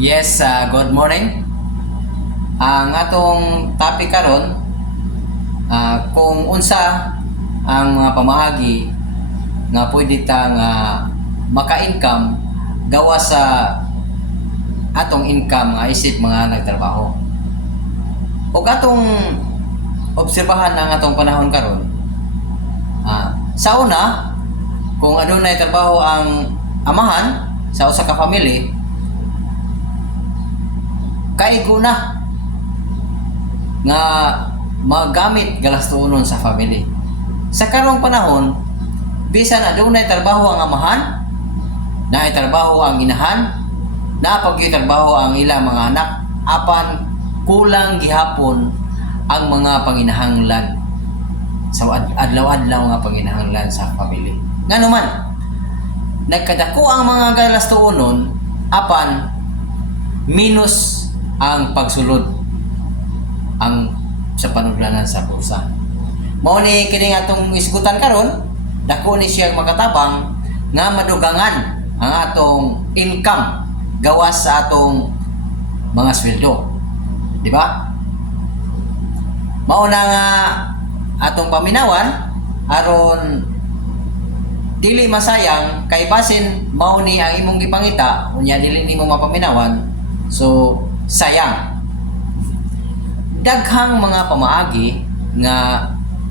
Yes, good morning. Ang atong topic karon, kung unsa ang mga pamaagi nga pwede ta nga maka-income gawa sa atong income nga isip mga nagtrabaho. Ug atong obserbahan ang atong panahon karon, sa una, kung adunay trabaho ang amahan sa usa ka family, kaigo na nga magamit galastunon sa family. Sa karong panahon, bisan adunay trabaho ang amahan, naay trabaho ang inahan, napagyo trabaho ang ilang mga anak, apan kulang gihapon ang mga panginahanglan sa adlaw-adlaw nga panginahanglan sa family. Ngano man, nagkadako ang mga galastunon, apan minus ang pagsulod ang sa panudlanan sa bulsa. Mao ni kini atong isgutan karon, dako ni siya makatabang nga madugangan ang atong income gawas sa atong mga sweldo. Di ba? Mao na nga atong paminawan aron dili masayang kay basin mao ni ang imong gipangita unya dili nimo mapaminawan, so sayang. Daghang mga pamaagi nga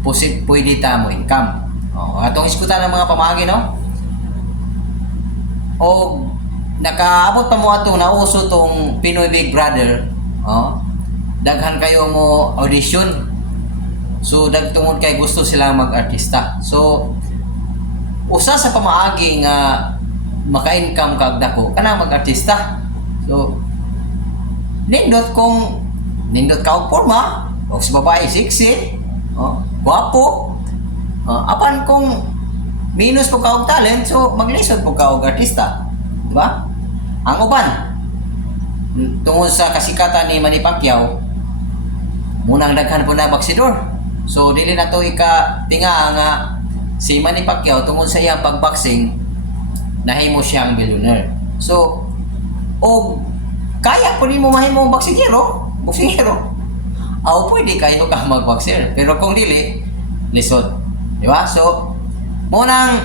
pwede ta mo income. Atong iskutan ang mga pamaagi, no? O nakaabot pa mo atong nauso tong Pinoy Big Brother. Daghan kayo mo audition. So dagtungod kay gusto sila mag-artista. So usa sa pamaagi nga maka-income kag dako kana mag-artista. So nindot ka og porma, o sa babae sexy, guwapo, apan kung minus po ka og talent, so maglisod po ka og artista, di ba? Ang uban tungod sa kasikatan ni Manny Pacquiao, munang daghan po na baksidor, so dili na to ika-tinga nga si Manny Pacquiao tungod sa iyang pagboxing nahimo siyang billionaire. So og kaya po ni mo mahimong boksingero, pwede kayo ka mag-boxer. Pero kung dili, lisod. Di ba? So, munang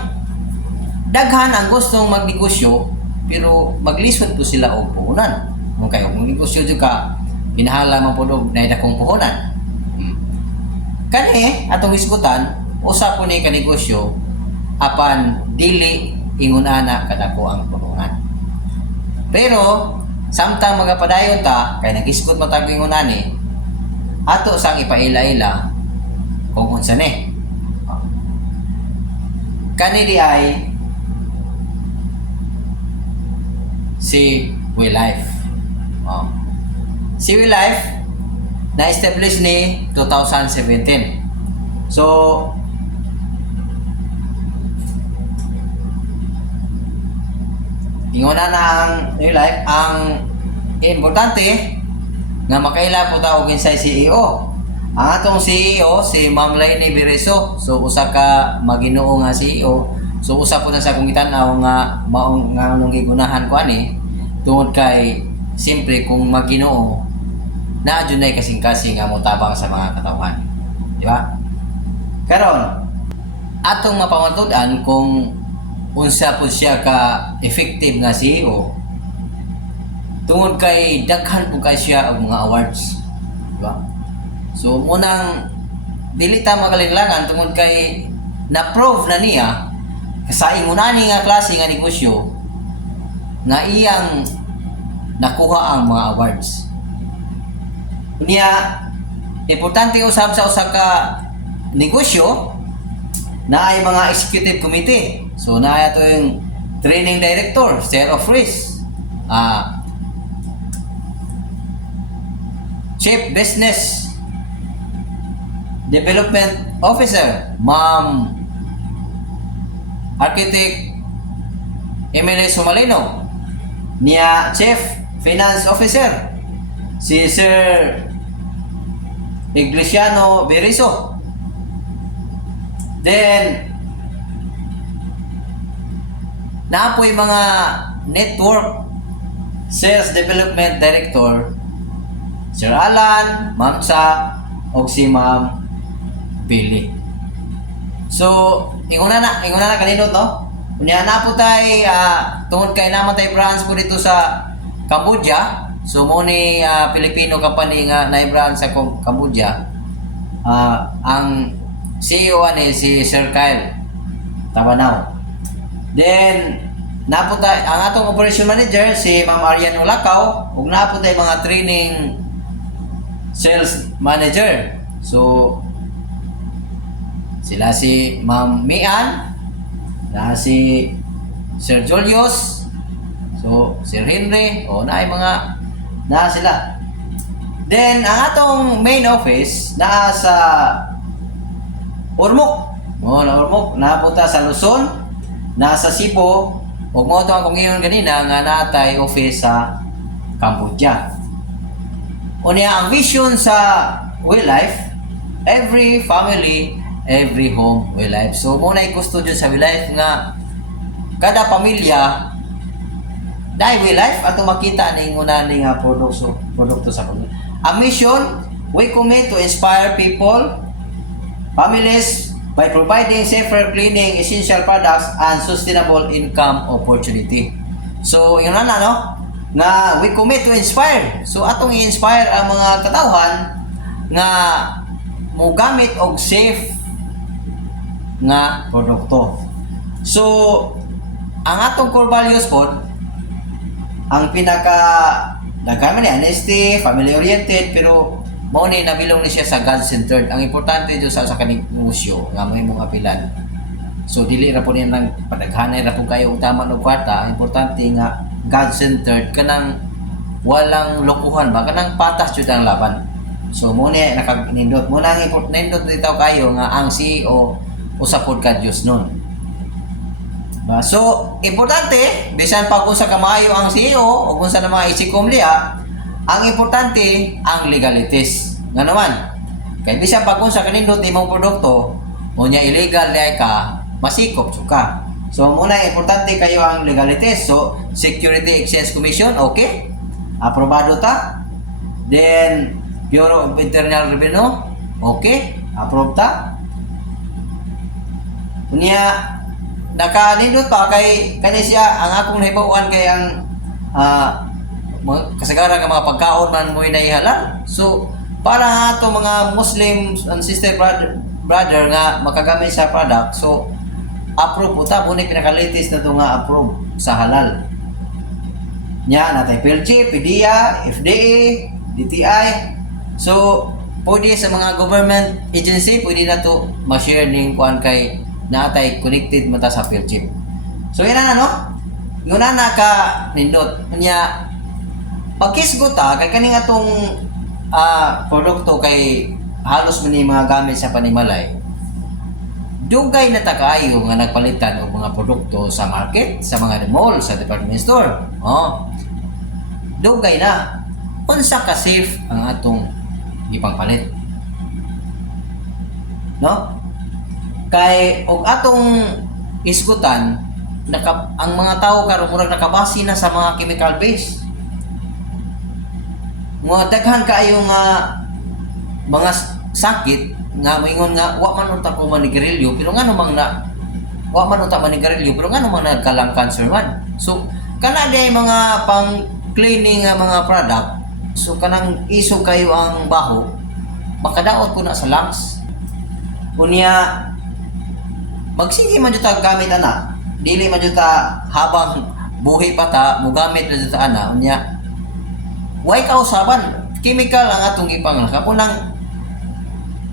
daghan ang gustong magnegosyo, pero maglisod po sila og puhunan. Kung kayo magnegosyo dyan ka, pinahala man po na idakong puhunan. Kani, atong isgutan, usa po ni kanegosyo, apan dili ingon ana kadako ang puhunan. Pero, samtang magapadayon ta, kay nag-isgot matag ingon ani, ato sang ipaila-ila kung unsa ni. Kani di ay si We Life. Si We Life na-establish ni 2017. So ingon na ang We Life, ang importante nga makaila po ta og insay CEO. Ang atong CEO si Ma'am Lainey Bereso. So usa ka Maginoo nga CEO. So usa po na sa kong gitan-aw nga maong nga anong gigunahan ko ani tungod kay siyempre kung Maginoo na adunay kasing-kasing nga motabang sa mga katawhan. Di ba? Karon atong mapamatud-an kung unsa po siya ka effective nga CEO tungod kay daghan po kay siya og mga awards, diba? So munang dili ta magalinglangan tungod kay na-prove na niya sa ingunani nga klase nga negosyo nga iyang nakuha ang mga awards. Niya importante usab sa usa ka negosyo na ay mga executive committee. So na ito yung training director, share of risk, Chief Business Development Officer, Ma'am Architect Emily Sumalino, niya Chief Finance Officer, si Sir Iglesiano Beriso. Then naapoy mga network Sales Development Director, Sir Alan, Ma'am Sa, o si Ma'am Billy. So, inguna na kanino to? Unya na po tayo, tungod kay naman tayo branch po dito sa Cambodia. So, mo ni Filipino company nga na-branch sa Cambodia. Ang CEO ani si Sir Kyle Tabanaw. Then, napo tayo, ang atong operation manager si Ma'am Arian Ulakaw, ug napo tayo mga training sales manager. So, sila si Ma'am Mian, na si Sir Julius, so Sir Henry, na mga na sila. Then, ang atong main office na sa Ormoc. Na Ormoc, napunta sa Luzon, nasa Cebu, o mo ito akong ngayon ganina nga natay office sa Cambodia. Unya, ang vision sa Will Life, every family, every home Will Life. So, muna gusto dyan sa Will Life nga kada pamilya dahil Will Life ato makita ning una ning produkto sa pamilya. Ang mission, we commit to inspire people, families, by providing safer cleaning, essential products, and sustainable income opportunity. So, yun na no? Na we commit to inspire. So, atong i-inspire ang mga katawhan nga mo gamit og safe nga produkto. So, ang atong core values po, ang pinaka nagkama ni honesty, family-oriented, pero mao ni nabilong ni siya sa God-centered. Ang importante dito sa kaning negosyo nga may mong apilan. So dili ra po niya nang padaghanay ra po kayo og tama og kwarta. Ang importante nga God-centered kanang walang lokohan ba kanang patas jud ang laban. So mo ni nakagnindot mo nang nindot dito kayo nga ang CEO usapod ka Dios nun. So importante bisan pa kung sa kamayo ang CEO o kung sa mga isikom liya, ang importante ang legalities. Nga naman, kay bisan pa kung sa kanindot imong produkto, unya illegal liya ka, masikop ka. So muna importante kayo ang legalities. So Security Exchange Commission, okay? Aprobado ta. Then Bureau of Internal Revenue, okay? Approve ta. Unya nakanindot pa kay kani siya ang akong nahibawan kay ang kasagaran nga mga pagkaon man mo inaihalal. So para ato mga Muslim and sister brother nga makagamit sa product, so approve ta mo ni pinaka-latest na to nga approve sa halal. Nya natay PLG, PDEA, FDA, DTI. So pwede sa mga government agency pwede na to ma-share ning kuan kay natay connected mata sa PLG. So yan na no? Yun na naka nindot. Nya pagkisgot kay kaning atong produkto kay halos man ni mga gamit sa panimalay. Dugay na ta kaayo nga nagpalitan og mga produkto sa market, sa mga mall, sa department store. Dugay na. Unsa ka safe ang atong ipangpalit? No? Kay og atong isgutan ang mga tao karon murag nakabase na sa mga chemical base. Mga daghan kaayo nga mga sakit nga moingon nga wa man unta ko manigarilyo pero ngano mang na wa man unta manigarilyo pero ngano mang nagkalang cancer man. So kana day mga pang cleaning nga mga product, so kanang iso kayo ang baho makadaot ko na sa lungs. Unya magsige man jud ta gamit ana, dili man jud ta habang buhi pa ta mo gamit jud ta ana. Unya way kausaban chemical ang atong ipanglakas kunang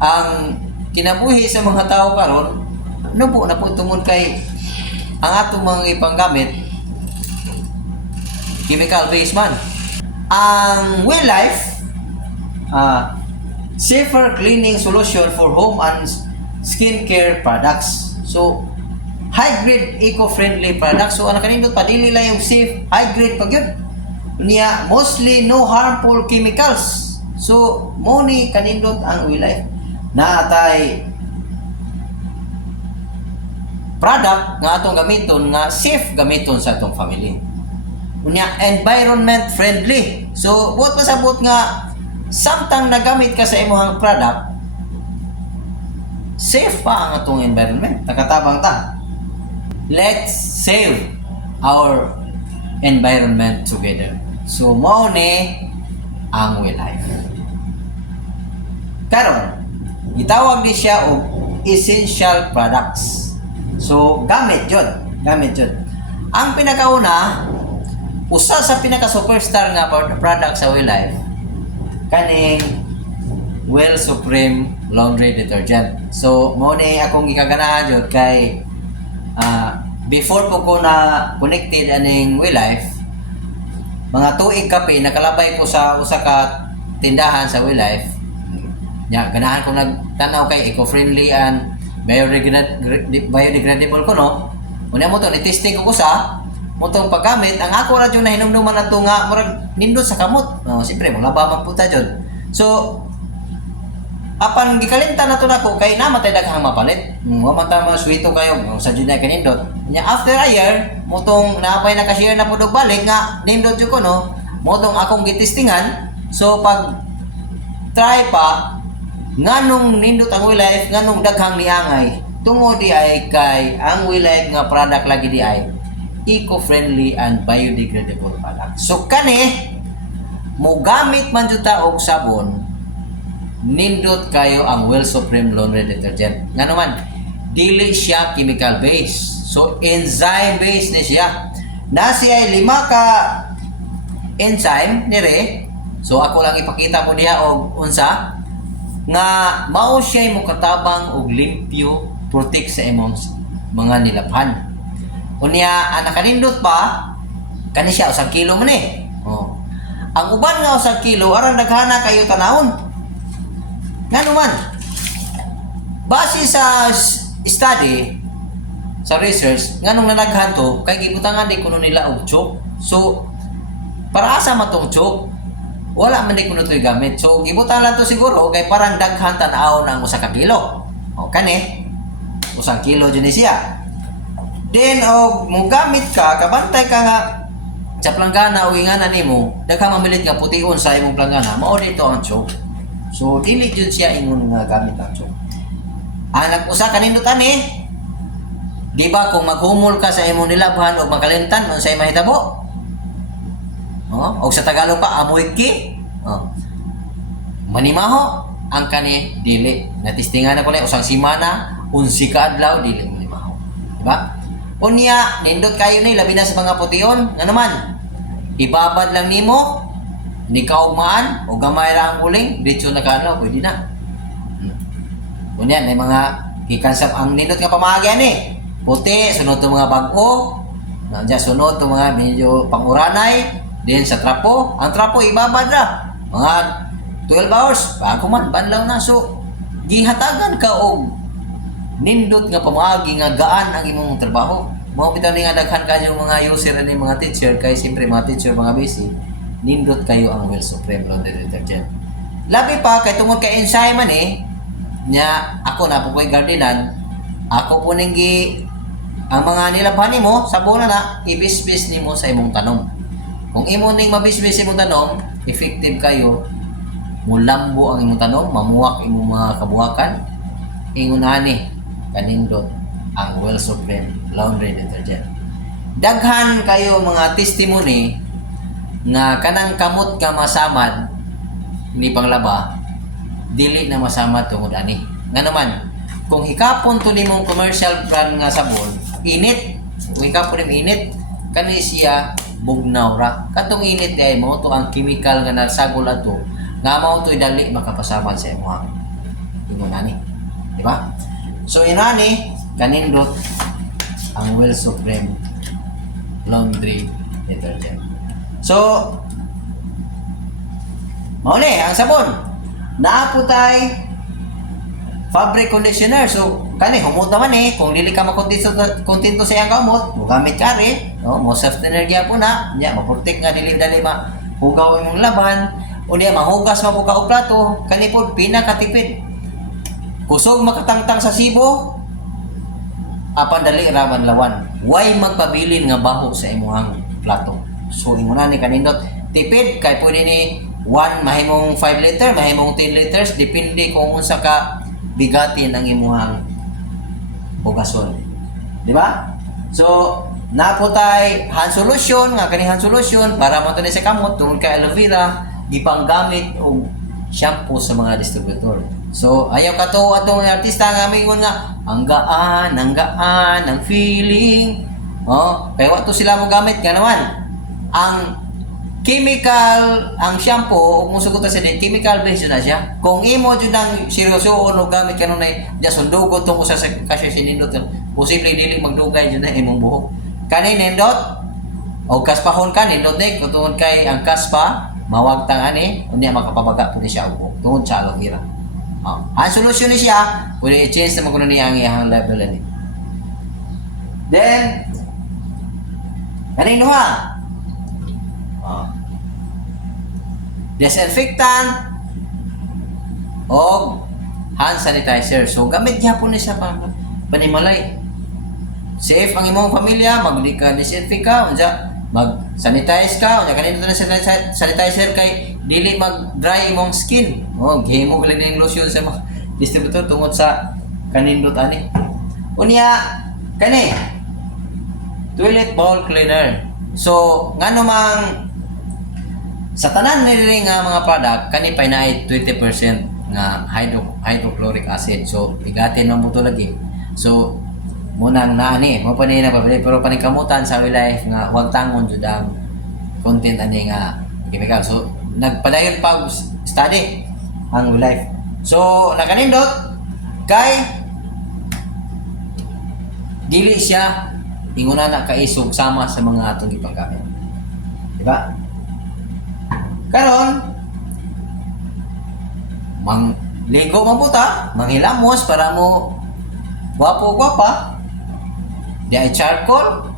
ang kinabuhi sa mga tao karon nubo na po tungod kay ang atong mga ipanggamit chemical based man. Ang Will Life safer cleaning solution for home and skincare products. So high grade eco-friendly products. So ana kanindot pa dili lang yung safe, high grade pag yun niya, mostly no harmful chemicals. So mo ni kanindot ang Will Life na atay product nga atong gamiton nga safe gamiton sa atong family. Unya environment friendly. So buot pasabot nga samtang nagamit ka sa imong product, safe pa ang atong environment. Nakatabang ta. Let's save our environment together. So mao ni ang We Life. Karon gitawag ni siya og essential products. So gamit jud. Ang pinakauna, usa sa pinaka superstar nga product sa We Life, kaning Well Supreme Laundry Detergent. So mo ni akong gikaganahan jud kay before po ko na connected aning We Life, mga tuig kape nakalabay ko sa usa ka tindahan sa We Life. Ganahan ko nagtanaw kay eco-friendly and biodegradable ko, no? Una mo to, ni-testing ko sa mo tong paggamit. Ang ako ra dyan na hinumduman na ito nga, murag nindot sa kamot. Siyempre, mga labamang punta dyan. So, apan gikalimtan na ito na ko, kay namatay daghang mapalit. Mamata mga swito kayo, sa dyan na kanindot. After a year, mo tong napay nakashare na po balik nga, nindot dyan ko, no? Mo tong akong gitestingan. So, pag try pa, nganong nindot ang We Life, nganong daghang niangay, tungod di ay kay ang We Life nga product lagi di ay eco-friendly and biodegradable product. So kani mo gamit man jud ta og sabon, nindot kayo ang Well Supreme Laundry Detergent. Nga naman dili siya chemical based. So enzyme based ni siya. Na siya ay 5 ka enzyme nire. So ako lang ipakita ko diha og unsa nga mao siya mo katabang og limpyo protect sa imong mga nilabhan. Unya ang nakanindot pa kani siya usang kilo man eh. Ang uban nga usang kilo aron daghana kayo tanawon. Ngano man base sa study sa research nganong nanaghan to kay gibutangan di kuno nila og chok. So para asa matong chok? Wala man di kuno to'y gamit. So gibutan lang to siguro kay parang daghan tan-aw ng usa ka kilo. Kani usang kilo dyan siya. Then mo gamit ka, kabantay ka nga sa planggana o ingana nimo, daghang mamilit nga putiun sa imong planggana, mao dito ang chok. So dili jud siya ingon nga gamit ang chok. Anak usa kanindot ani. Di ba kung maghumol ka sa imong nilabhan o makalimtan unsay mahitabo? O sa Tagalog pa amoy ki. Manimaho ang kani dili. Natistingan na ko na usang simana, 11 ka adlaw dili manimaho. Diba? Unya nindot kayo ni labi na sa mga pution. Nga naman ibabad lang nimo ni kaugmaan o gamay ra ang uling diretso na kano pwede na. Unya may mga kikansap ang nindot nga pamaagi ani. Puti sunod to mga bag-o. Nandiya sunod to mga medyo panguranay. Then sa trapo, ang trapo ibabad na. Mga 12 hours, bago man, banlaw na. So, gihatagan ka og nindot nga pamaagi nga gaan ang imong trabaho. Mga bitaw ni nga daghan kayo mga user ni mga teacher, kay siyempre mga teacher, mga busy, nindot kayo ang Well Supreme Laundry Detergent. Labi pa, kay tungod kay enzyme man nya ako na po ko'y gardenan, ako po ninggi ang mga nilabhan mo, sabon na ibisbis nimo sa imong tanom. Kung imo ning mabisbis imong tanom, effective kayo, mulambo ang imong tanom, mamuwak imong mga kabuhakan, ingon ani kanindot ang Well Supreme Laundry Detergent. Daghan kayo mga testimony nga kanang kamot ka masamad ni panglaba, dili na masamad tungod ani. Nga naman, kung hikapon to nimong commercial brand nga sabon, init, kung hikapon nim init, kani siya bugnaw ra. Katong init ay mo to ang chemical nga nasagol ato nga mao to'y dali makapasaman sa imong ingon ani. Di ba? So inani kanindot ang Well Supreme Laundry Detergent. So mao ni ang sabon. Naa po tay fabric conditioner. So kani humot naman kung dili ka makontento sa iyang kamot, gamit ka rin, no? Mo soft energy po na, nya maprotect nga dili dali mahugaw imong laban, unya mahugas mo ka og plato, kani pod pinakatipid. Kusog makatangtang sa sibo, apan dali raman lawan. Why magpabilin nga baho sa imong plato? So ingon na ni kanindot tipid kay pwede ni 1 mahimong 5 liter, mahimong 10 liters depende kung unsa ka bigatin ang imuhang bugason. Di ba? So naputay hand solution nga kani hand solution para mo sa kamot tungod kay aloe vera gipanggamit og shampoo sa mga distributor. So ayaw ka to atong artista nga mingon nga ang gaan ang feeling. Oh, kay wa to sila mo gamit nga naman. Ang chemical ang shampoo kung sugot sa chemical based na siya. Kung imo jud ang seryoso o gamit kanunay ja sundugot tong usa sa kasya sinindot posible dili magdugay jud na imong buhok. Kani nindot o kaspahon ka nindot ni tungod kay ang kaspa mawagtang ani unya makapabaga pud siya og tungod sa aloe vera. Ang solusyon ni siya pwede i-change na magkuno niya ang iyang level ani. Then kanino ha? Disinfectant o hand sanitizer. So gamit niya po ni sa panimalay. Safe ang imong pamilya, magdi ka disinfect ka, unsa mag-sanitize ka, unya kanino na sanitizer kay dili mag-dry imong skin. Gihimo lang ning lotion sa mga distributor tungod sa kanindot ani. Unya kani toilet bowl cleaner. So ngano mang sa tanan nila nga mga product kani pa na 20% nga hydrochloric acid. So bigatin mo to lagi. So munang naani mo pa ni na pabili pero panikamutan sa life nga wag tangon jud ang content ani nga chemical. So nagpadayon pa study ang life. So nakanindot kay dili siya inguna na kaisog sama sa mga atong ipanggamit. Di ba? Karon ligo mabuta, manghilamos para mo gwapo-gwapa. Di ay charcoal,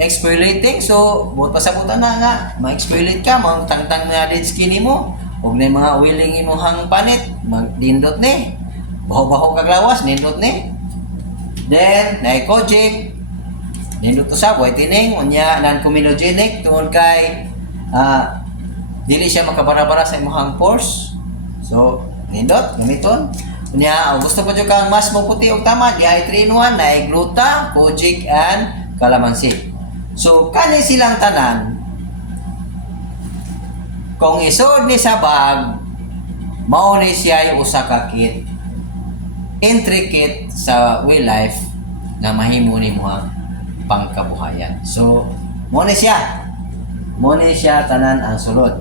exfoliating. So, buot pa sa buta na nga, ma-exfoliate ka, tangtang na dead skin mo. Huwag na yung mga willing imuhang panit, magdindot ni. Baho-baho kaglawas, nindot ni. Then, na-kojic, nindot to sa whitening, unya non-comedogenic, tungod kay dili siya makabara-bara sa imuhang pores. So, nindot, gamiton. Unya, gusto ko dyan kang mas maputi og tama, di ay 3-in-1, na ay gluta, kojic, and calamansi. So, kani silang tanan, kung isod ni sa bag, mao ni siya yung usa ka kit, intricate sa way life, na mahimo ni mo ang pangkabuhayan. So, mo ni siya tanan ang sulod.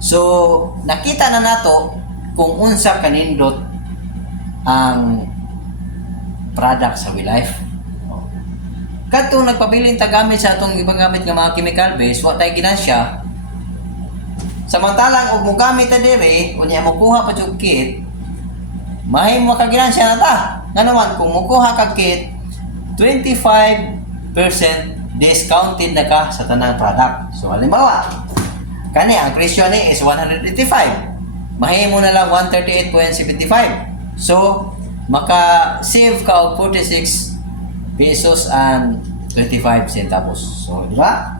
So, nakita na nato kung unsa kanindot ang product sa life. Kadtong nagpabilin ta gamit sa atong ibang gamit nga mga chemical base, wa tay ginansya. Samantalang og mogamit ta dire, unya mo kuha pa jud kit, mahimo ka ginansya na ta. Nganaman kung mokuha ka kit, 25% discounted na ka sa tanang product. So halimbawa, kani ang presyo ni is 185. Mahimo na lang 138.75. So maka-save ka og 46 pesos and 25 centavos. So di ba?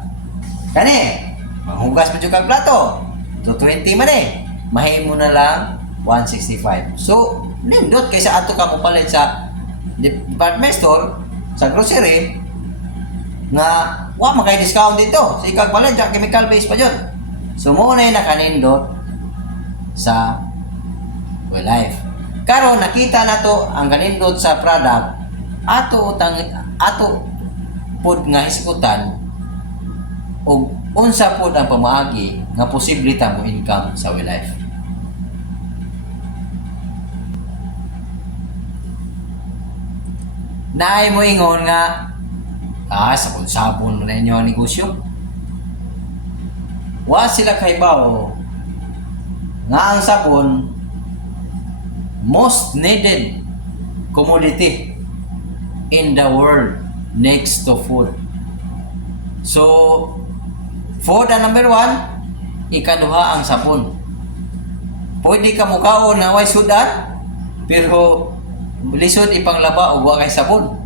Kani manghugas mo jud kag plato. 220 man mahimo na lang 165. So nindot kaysa ato ka mo palit sa department store, sa grocery nga wa makay discount dito. So ikag palit sa chemical base pa jud. So mo na nakanindot sa life. Karon nakita nato ang kanindot sa product ato pod nga iskutan og unsa pod ang pamaagi nga posible ta mo income sa life. Naay mo ingon nga sa sabon na inyo ang negosyo. Wa sila kaibaw nga ang sabon most needed commodity in the world next to food. So, food ang number 1, ikaduha ang sabon. Pwede ka mukaon na way sudan, pero lisod ipanglaba o wa kay sabon.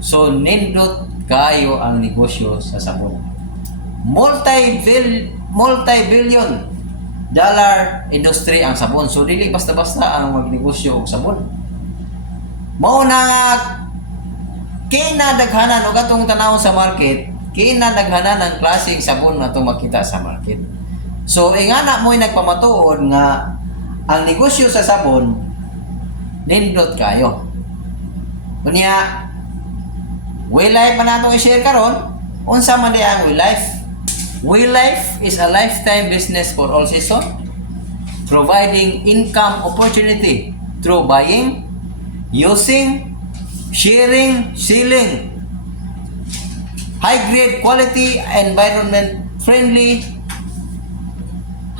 So, nindot kayo ang negosyo sa sabon. multi-billion dollar industry ang sabon. So dili basta-basta ang magnegosyo og sabon. Mao na nga kinadaghanan og atong tanawon sa market, kinadaghanan ang klaseng sabon na itong makita sa market. So ingana mo'y nagpamatuod nga ang negosyo sa sabon nindot kayo. Kunya Waylife man natong i-share karon, unsa man di ang Waylife? Waylife is a lifetime business for all season, providing income opportunity through buying, using, sharing, selling, high-grade quality, environment-friendly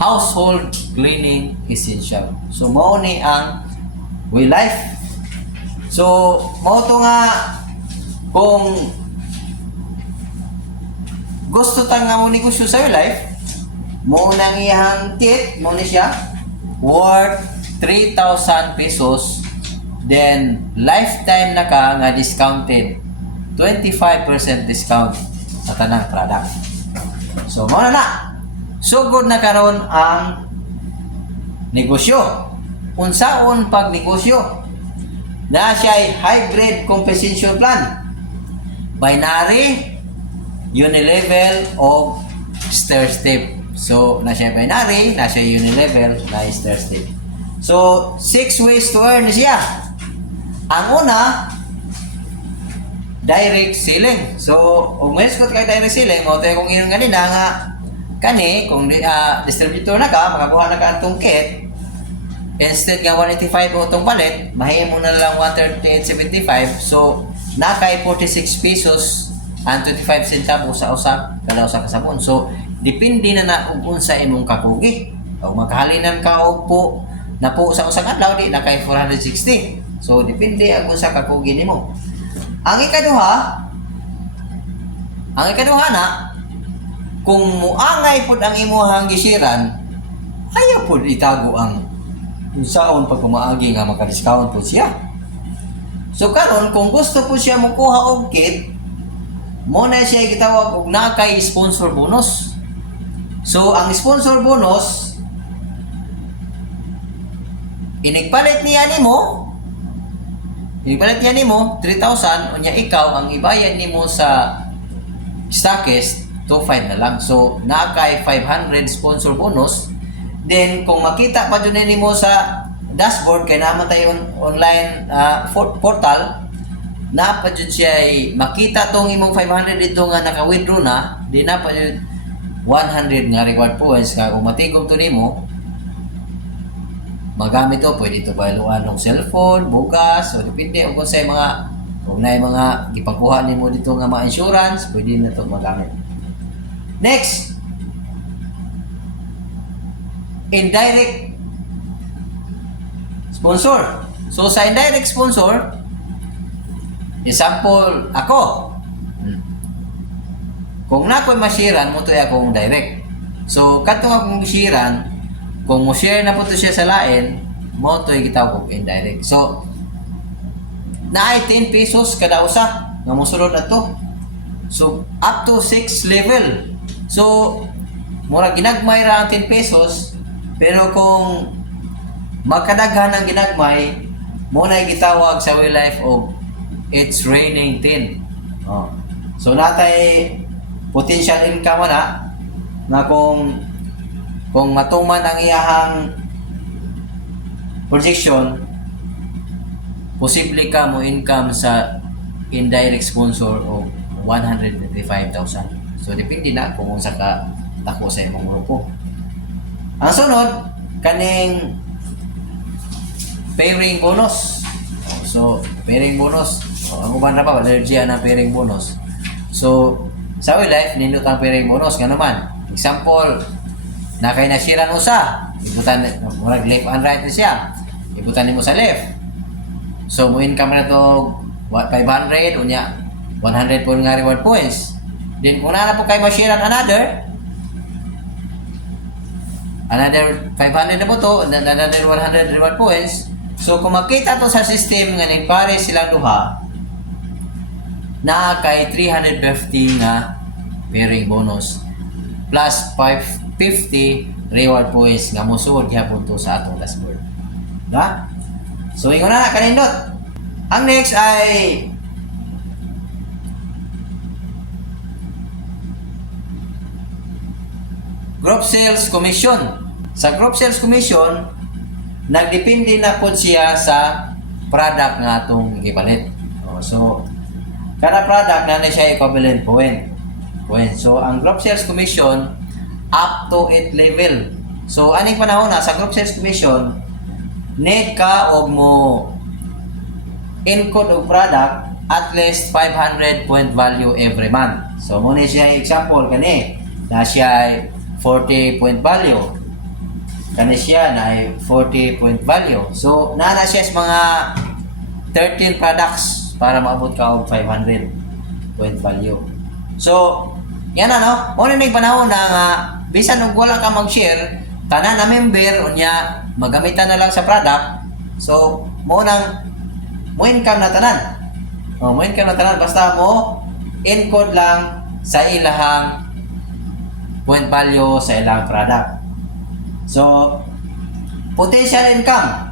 household cleaning essential. So, mao ni ang Waylife. So, mao to nga kung gusto ta nga mo negosyo sa Waylife, mo nang iyang kit, mo ni siya worth 3,000 pesos, then lifetime na ka nga discounted 25% discount sa tanang product. So mo na sugod na karon ang negosyo. Unsaon pag negosyo? Na siya ay hybrid compensation plan, binary, unilevel o stair step. So, na siya binary, na siya unilevel, na stair step. So, 6 ways to earn siya. Ang una, direct selling. So, kung may skot kay direct selling, mo tayo kung inong ganina nga, kani, kung distributor na ka, makakuha na ka ang kit, instead nga 185 o itong palit, mahimo na lang 138.75. So, nakay 46 pesos ang 25 centavos sa usa kada usa ka sabon. So depende na kung unsa imong kakugi. O makahalinan ka og po na po sa usang adlaw di na kay 460. So depende ang unsa kakugi nimo. Ang ikaduha na kung muangay pud ang imong gisiran, ayaw pud itago ang unsaon pagpamaagi nga maka-discount pud siya. So karon kung gusto po siya mokuha og kit, mo na siya gitawag og nakay sponsor bonus. So ang sponsor bonus inigpalit niya nimo 3,000 unya ikaw ang ibayad nimo sa stockist 2,500 na lang. So nakay 500 sponsor bonus. Then kung makita pa dun nimo sa dashboard kay naman tayo online portal na pa jud siya ay makita tong imong 500 dito nga naka-withdraw na, di na pa jud 100 nga reward points nga kung matigom to nimo magamit to, pwede to bayluan ng cellphone, bugas, o depende kung sa mga kung na mga gipangkuha nimo dito nga mga insurance, pwede na to magamit. Next, indirect sponsor. So sa indirect sponsor, example, ako. Kung na ako'y masiran, mo to akong direct. So, katong akong masiran, kung mo share na po to siya sa lain, mo to gitawag kong indirect. So, naay 10 pesos kada usa nga mosulod ato. So, up to 6 level. So, mura ginagmay ra ang 10 pesos, pero kung magkadaghan ang ginagmay, mo na gitawag sa Waylife og it's raining 10. Oh. So natay potential income na kung matuman ang iyahang projection, posible ka mo income sa indirect sponsor o 135,000. So depende na kung unsa ka tako sa imong grupo. Ang sunod kaning pairing bonus. So pairing bonus, ang uban na pa allergy na pairing bonus. So sa Waylife nindot ang pairing bonus nga naman. Example, na kay nasiran usa, ibutan murag left and right na siya. Ibutan nimo sa left. So mo income na to 500 unya 100 po nga reward points. Then kung na po kay masiran another 500 na po to, another 100 reward points. So kung makita to sa system nga nagpare silang duha, na kay 350 nga pairing bonus. plus 550 reward points nga musuod gyapon to sa atong dashboard. Na? So ingon na kanindot. Ang next ay group sales commission. Sa group sales commission, nagdepende na po siya sa product nga atong gipalit. So, kada product na siya equivalent point. So, ang group sales commission up to 8 level. So, aning panahon na sa group sales commission, need ka og mo encode og product at least 500 point value every month. So, muna siya example kani na siya 40 point value. Kani siya na 40 point value. So, nana siya sa mga 13 products para maabot ka og 500 point value. So, yan na no. Muna may panahon na nga bisan og wala ka mag-share, tanan na member unya magamitan na lang sa product. So, mo income na tanan. Mo income na tanan basta mo encode lang sa ilahang point value sa ilang product. So, potential income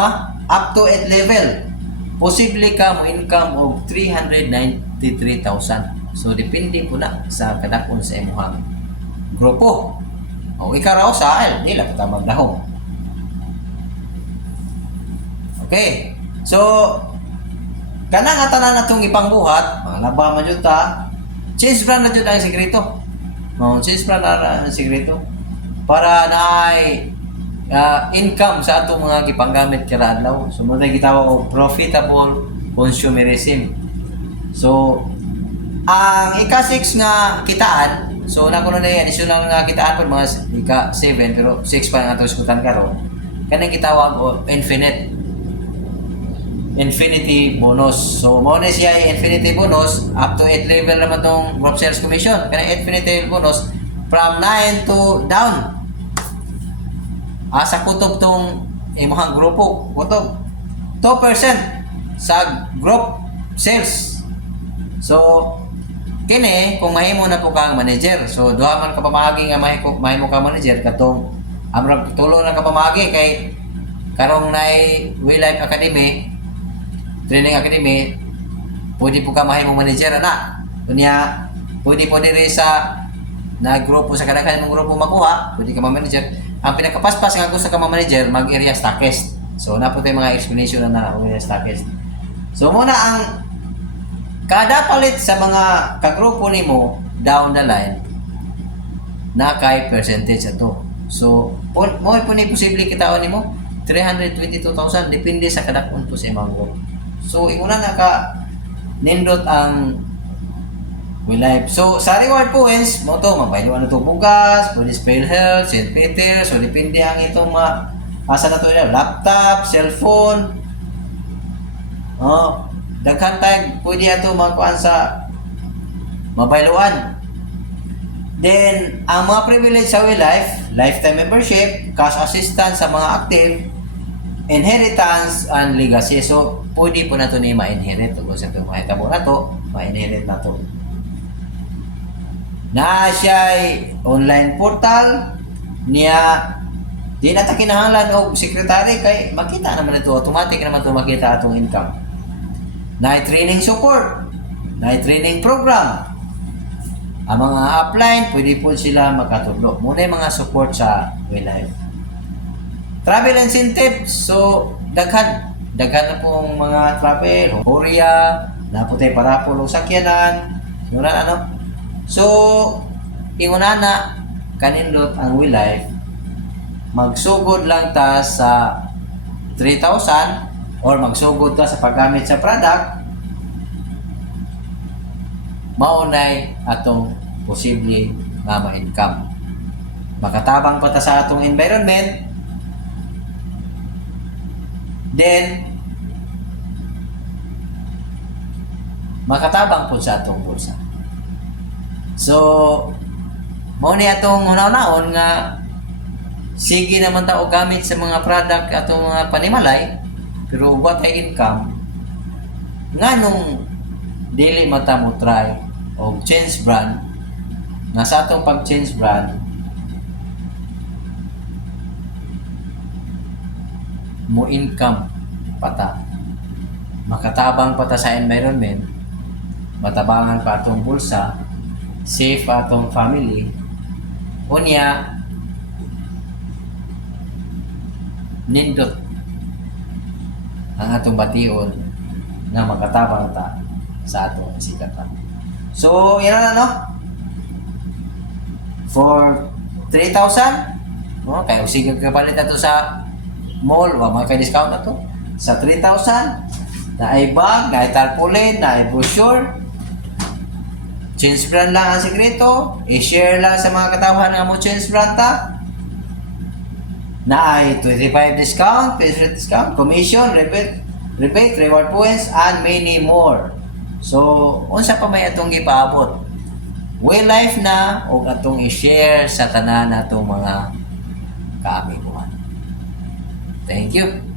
ha, up to 8 level. Posible ka mo income of 393,000. So, depende po na sa kadakon sa imuhang grupo. O ikaw raw sa aisle, nila kita magdahong. Okay. So, kanang atanan natong ipangbuhat, mga laba man jud ta, change brand na jud ang sekreto. Change brand na ang sekreto. Para naay income sa atong mga gipanggamit kada adlaw. So, mo tay gitawag og profitable consumerism. So, ang ika-6 nga kitaan, so nakuno na additional nga kitaan po mga ika-7 pero 6 pa nga ito iskutan karon. Kanang gitawag o infinity bonus. So mo na siya infinity bonus up to 8 level naman tong group sales commission. Kanang infinity bonus from 9 to down. Sa kutob tong imong grupo, kutob 2% sa group sales. So kini kung mahimo na po kang manager. So duha man ka pamagi nga mahimo ka manager katong amrag tulo na ka pamagi kay karong nay We Life Academy training academy pwede po ka mahimo manager na. Unya pwede po diri sa na grupo sa kadaghan mong grupo makuha, pwede ka ma-manager. Ang pinakapaspas nga gusto ka ma-manager mag-area stockist. So na po tayo mga explanation na area stockist. So muna ang kada palit sa mga kagrupo nimo down the line na kay percentage ato. So mo po ni posible kitaon nimo 322,000 depende sa kadakon to sa imong group. So inguna na ka nindot ang We Life. So sa reward points mo to mabaylo ano to bugas, pwede spell health, St. Peter. So depende ang itong asa na to laptop, cellphone. Daghan tayong pwede ato magkuhan sa mabayloan. Then, ang mga privilege sa We Life, lifetime membership, cash assistance sa mga active, inheritance, and legacy. So, pwede po na ito ni ma-inherit. Kung sa ito mahitabo na ito, ma-inherit na ito. Na siya ay online portal, niya di na ta kinahanglan og secretary kay makita naman ito, automatic naman ito makita atong income. Na training support, na training program. Ang mga upline, pwede po sila makatudlo. Muna yung mga support sa We Life. Travel incentives, so daghan na pong mga travel, Korea, na po tayo parapol o sakyanan, yun na ano. So, inguna na kanindot ang We Life, magsugod lang ta sa 3,000 or magsugod ta sa paggamit sa product, maunay atong posible nga ma-income. Makatabang pa ta sa atong environment, then makatabang po sa atong bulsa. So, mauni atong hunaw-naon nga sige naman ta og gamit sa mga product atong mga panimalay, pero what ay income nganong dili mata mo try og change brand nga sa atong pag-change brand, mo income pata. Makatabang pata sa environment, matabangan pa atong bulsa, safe atong family, unya nindot ang atong bation nga makatabang ta sa atong sikatan. So, yan na no? For 3,000, no? Kaya sige kapalit ato sa mall, wa mga discount na to. Sa 3,000, na ay bag, na ay tarpaulin, na ay brochure. Change brand lang ang sikreto. I-share lang sa mga katawhan nga mo change brand ta. Na ay 25 discount, 20% discount, commission, rebate, reward points, and many more. So, unsa pa may atong gipaabot? Way life na o atong i-share sa tanan natong mga kaamiguan. Thank you.